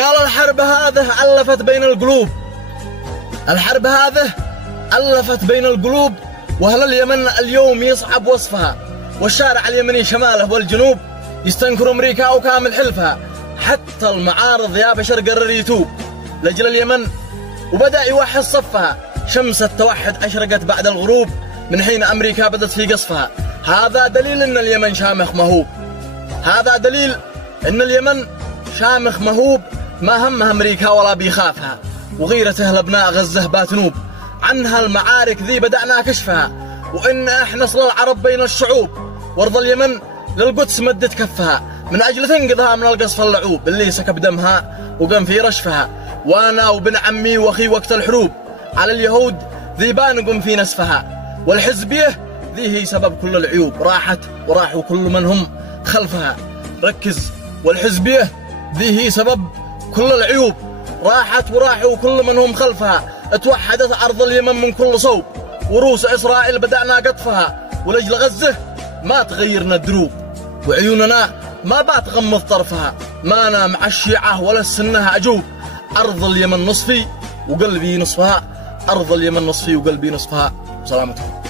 قال الحرب هذه ألفت بين القلوب، الحرب هذه ألفت بين القلوب، وأهل اليمن اليوم يصعب وصفها، والشارع اليمني شماله والجنوب يستنكر أمريكا وكامل حلفها، حتى المعارض يا بشر قرر يتوب لأجل اليمن وبدأ يوحد صفها. شمس التوحد أشرقت بعد الغروب من حين أمريكا بدت في قصفها. هذا دليل أن اليمن شامخ مهوب، هذا دليل أن اليمن شامخ مهوب، ما همها أمريكا ولا بيخافها، وغيرته لابناء غزة باتنوب. عنها المعارك ذي بدأنا كشفها، وإن إحنا أصل العرب بين الشعوب، وارض اليمن للقدس مدت كفها، من أجل تنقذها من القصف اللعوب اللي سكب دمها وقام في رشفها. وأنا وبن عمي وأخي وقت الحروب على اليهود ذي بانقم في نسفها، والحزبية ذي هي سبب كل العيوب، راحت وراحوا كل من هم خلفها. ركز، والحزبية ذي هي سبب كل العيوب، راحت وراحوا كل من هم خلفها. اتوحدت أرض اليمن من كل صوب، وروس إسرائيل بدأنا قطفها، ولجل غزة ما تغيرنا الدروب، وعيوننا ما بتغمض طرفها. ما أنا مع الشيعة ولا السنة أجوب، أرض اليمن نصفي وقلبي نصفها، أرض اليمن نصفي وقلبي نصفها. سلامتكم.